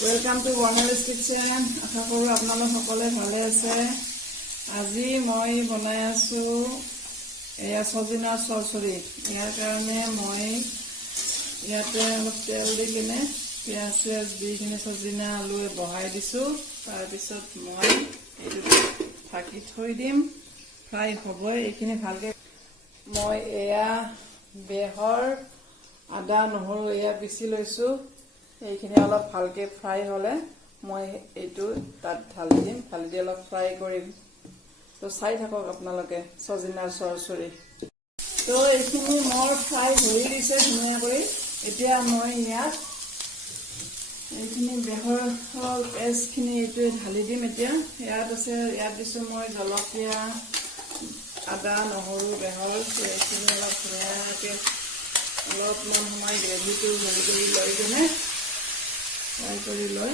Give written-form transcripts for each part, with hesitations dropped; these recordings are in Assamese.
Welcome to Warner's Kitchen. আশা কৰোঁ আপোনালোক সকলে ভালে আছে। আজি মই বনাই আছো এয়া সজিনাৰ চৰচৰি। ইয়াৰ কাৰণে মই ইয়াতে অলপ তেল দি কিনে পিঁয়াজ দি কিনে সজিনা আলু বহাই দিছো। তাৰ পিছত মই এইটো ঢাকি থৈ দিম। ফ্ৰাই হ'ব এইখিনি ভালকে। মই এয়া বেহৰ আদা নহৰু এয়া পিচি লৈছো। এইখিনি অলপ ভালকে ফ্ৰাই হলে মই এইটো তাত ঢালি দিম। ঢালি দি অলপ ফ্ৰাই কৰিম। তো চাই থাকক আপোনালোকে সজিনাৰ চৰচৰি। তো এইখিনি মোৰ ফ্ৰাই হৈ দিছে ধুনীয়াকৈ। এতিয়া মই ইয়াত এইখিনি বেহৰ পেষ্টখিনি এইটোৱে ঢালি দিম। এতিয়া ইয়াত দিছো মই জলকীয়া আদা নহৰু বেহৰ এইখিনি অলপ ধুনীয়াকৈ অলপমান সময় গ্ৰেভিটো হেৰি কৰি লৈ কিনে ফ্ৰাই কৰি লৈ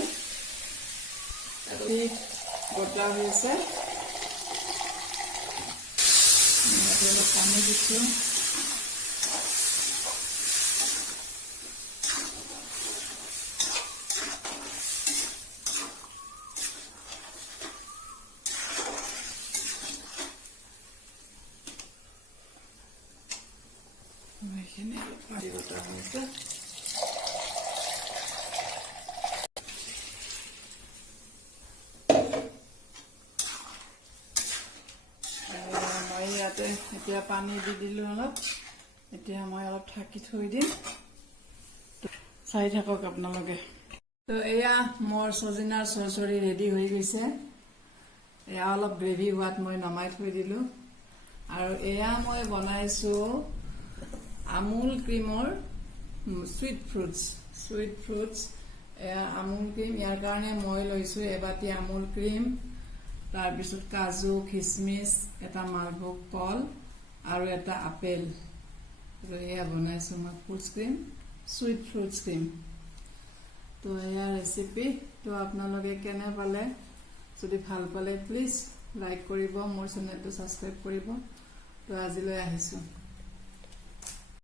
গোটা হৈছে। অলপ পানী দিছো। এইখিনি পানী গোটা হৈছে। ইয়াতে এতিয়া পানী দি দিলো অলপ। এতিয়া মই অলপ ঢাকি থৈ দিম। চাই থাকক আপোনালোকে। তো এয়া মোৰ সজিনাৰ চৰচৰি ৰেডি হৈ গৈছে। এয়া অলপ গ্ৰেভি হোৱাত মই নমাই থৈ দিলো। আৰু এয়া মই বনাইছো আমুল ক্ৰীমৰ সুইট ফ্ৰুটছ। এয়া আমুল ক্ৰীম। ইয়াৰ কাৰণে মই লৈছো এবাটি আমুল ক্ৰীম, তাৰপিছত কাজু খিচমিচ, এটা মালভোগ কল আৰু এটা আপেল। এয়া বনাইছো মই সুইট ফ্ৰুটছ ক্ৰীম। তো এয়া ৰেচিপি। তো আপোনালোকে কেনে পালে, যদি ভাল পালে প্লিজ লাইক কৰিব, মোৰ চেনেলটো ছাবস্ক্ৰাইব কৰিব। তো আজিলৈ আহিছো।